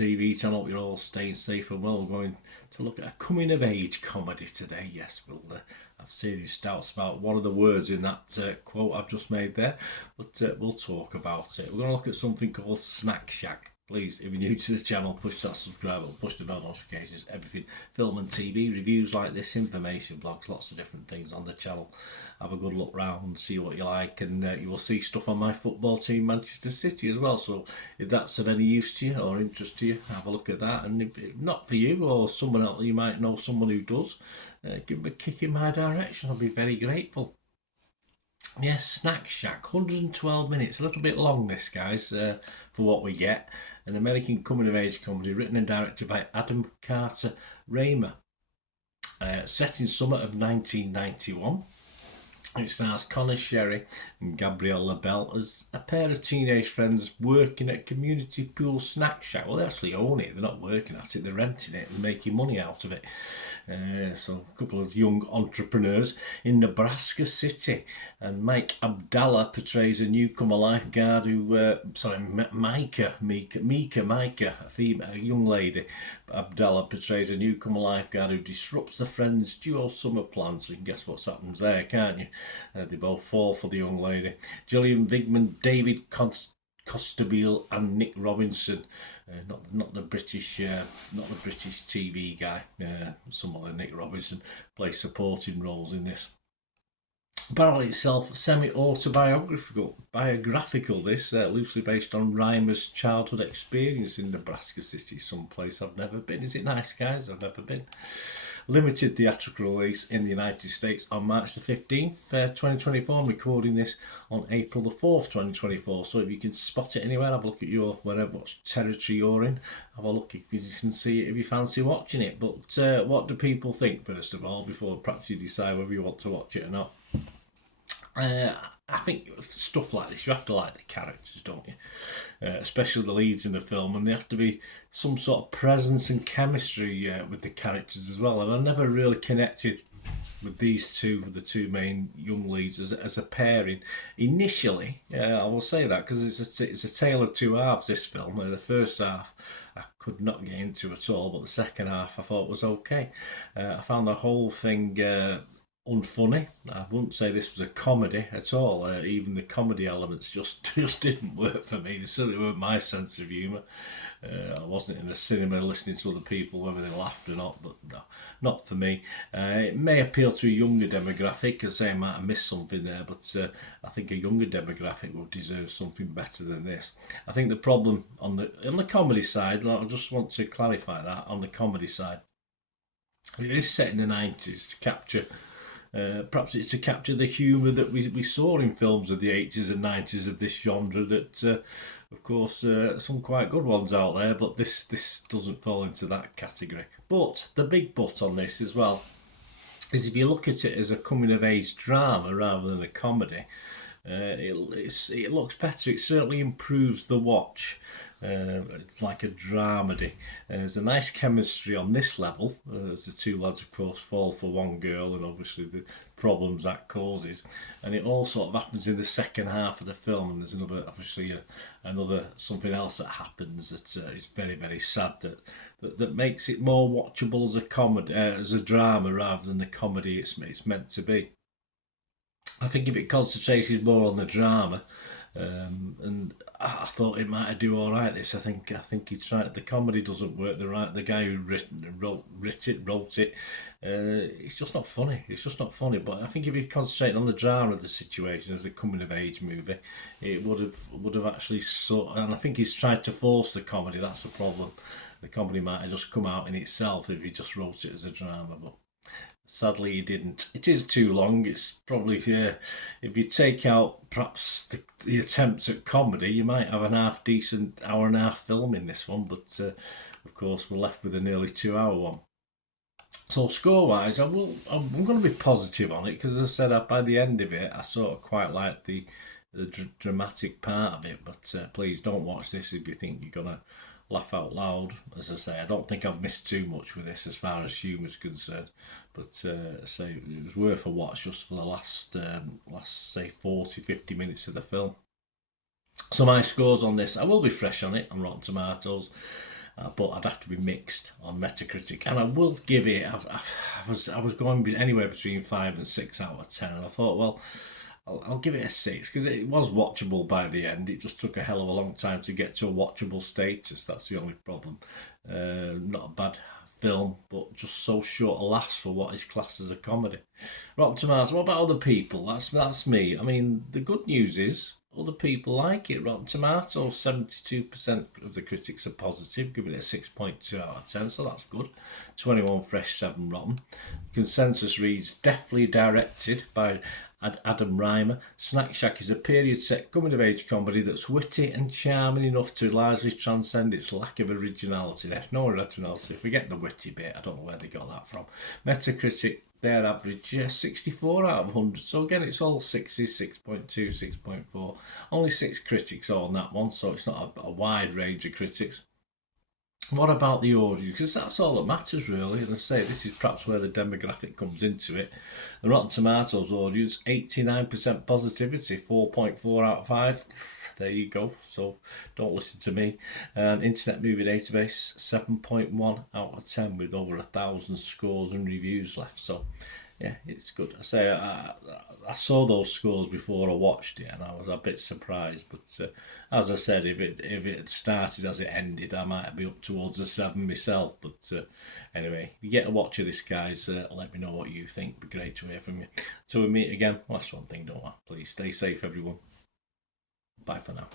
TV channel. Hope you're all staying safe and well. We're going to look at a coming-of-age comedy today. Yes, we'll have serious doubts about one of the words in that quote I've just made there, but we'll talk about it. We're going to look at something called Snack Shack. Please, if you're new to the channel, push that subscribe button, push the bell notifications, everything film and TV, reviews like this, information, vlogs, lots of different things on the channel. Have a good look round, see what you like, and you will see stuff on my football team, Manchester City, as well. So if that's of any use to you or interest to you, have a look at that. And if not for you or someone else, you might know someone who does, give them a kick in my direction. I'll be very grateful. Yes, Snack Shack, 112 minutes, a little bit long this, guys, for what we get. An American coming-of-age comedy written and directed by Adam Carter Raymer. Set in summer of 1991. It stars Connor Sherry and Gabrielle LaBelle as a pair of teenage friends working at Community Pool Snack Shack. Well, they actually own it. They're not working at it. They're renting it and making money out of it. So a couple of young entrepreneurs in Nebraska City. And Mike Abdallah portrays a newcomer lifeguard who, Micah, a young lady. Abdallah portrays a newcomer lifeguard who disrupts the friends' duo summer plans. So you can guess what's happens there, can't you? They both fall for the young lady. Gillian Vigman, David Costabile, and Nick Robinson. Not the British TV guy. Someone like Nick Robinson plays supporting roles in this. Apparently itself semi-autobiographical, this loosely based on Reimer's childhood experience in Nebraska City, someplace I've never been. Is it nice, guys? I've never been. Limited theatrical release in the United States on March the 15th, 2024. I'm recording this on April the 4th, 2024. So if you can spot it anywhere, have a look at your wherever what territory you're in. Have a look if you can see it if you fancy watching it. But what do people think first of all before perhaps you decide whether you want to watch it or not? I think stuff like this, you have to like the characters, don't you? Especially the leads in the film, and they have to be some sort of presence and chemistry with the characters as well. And I never really connected with these two, the two main young leads, as a pairing initially. I will say that because it's a tale of two halves. This film, the first half I could not get into at all, but the second half I thought was okay. I found the whole thing unfunny. I wouldn't say this was a comedy at all. Even the comedy elements just didn't work for me. They certainly weren't my sense of humour. I wasn't in the cinema listening to other people whether they laughed or not, but no, not for me. It may appeal to a younger demographic because they might have missed something there, but I think a younger demographic would deserve something better than this. I think the problem on the comedy side, I just want to clarify that on the comedy side, it is set in the 90s to capture. Perhaps it's to capture the humour that we saw in films of the 80s and 90s of this genre that, of course, some quite good ones out there, but this doesn't fall into that category. But the big but on this as well is if you look at it as a coming-of-age drama rather than a comedy, it looks better. It certainly improves the watch. It's like a dramedy. There's a nice chemistry on this level, as the two lads of course fall for one girl and obviously the problems that causes, and it all sort of happens in the second half of the film, and there's another something else that happens that is very, very sad that makes it more watchable as a comedy, as a drama rather than the comedy it's meant to be. I think if it concentrated more on the drama, and I thought it might do all right. This, I think he tried. The comedy doesn't work. The guy who wrote it. It's just not funny. But I think if he'd concentrated on the drama of the situation as a coming of age movie, it would have actually and I think he's tried to force the comedy. That's the problem. The comedy might have just come out in itself if he just wrote it as a drama, but sadly he didn't. It is too long. It's probably, if you take out perhaps the attempts at comedy, you might have an half decent hour and a half film in this one, but of course we're left with a nearly 2 hour one. So score wise, I'm going to be positive on it because as I said, by the end of it I sort of quite like the dramatic part of it, but please don't watch this if you think you're going to laugh out loud. As I say, I don't think I've missed too much with this as far as humour's concerned, but say it was worth a watch just for the last say 40-50 minutes of the film. So my scores on this, I will be fresh on it on Rotten Tomatoes. but I'd have to be mixed on Metacritic, and I will give it. I was going anywhere between 5 and 6 out of 10, and I thought, well, I'll give it a 6 because it was watchable by the end. It just took a hell of a long time to get to a watchable status. That's the only problem. Not a bad film, but just so short a last for what is classed as a comedy. Rotten Tomatoes. What about other people? That's me. I mean, the good news is other people like it. Rotten Tomatoes, 72% of the critics are positive, giving it a 6.2 out of 10, so that's good. 21 fresh, 7 rotten. Consensus reads, deftly directed by Adam Reimer. Snack Shack is a period set coming-of-age comedy that's witty and charming enough to largely transcend its lack of originality. There's no originality. Forget the witty bit. I don't know where they got that from. Metacritic, their average, 64 out of 100. So again, it's all 6s, 6.2, 6.4. Only 6 critics on that one, so it's not a wide range of critics. What about the audience? Because that's all that matters, really. And I say this is perhaps where the demographic comes into it. The Rotten Tomatoes audience, 89% positivity, 4.4 out of 5. There you go. So don't listen to me. And Internet Movie Database, 7.1 out of 10 with over 1,000 scores and reviews left. So yeah, it's good. I say I saw those scores before I watched it, and I was a bit surprised. But as I said, if it had started as it ended, I might be up towards a 7 myself. But anyway, if you get a watch of this, guys, let me know what you think. It'd be great to hear from you. Till we meet again, last one thing, don't I? Please stay safe, everyone. Bye for now.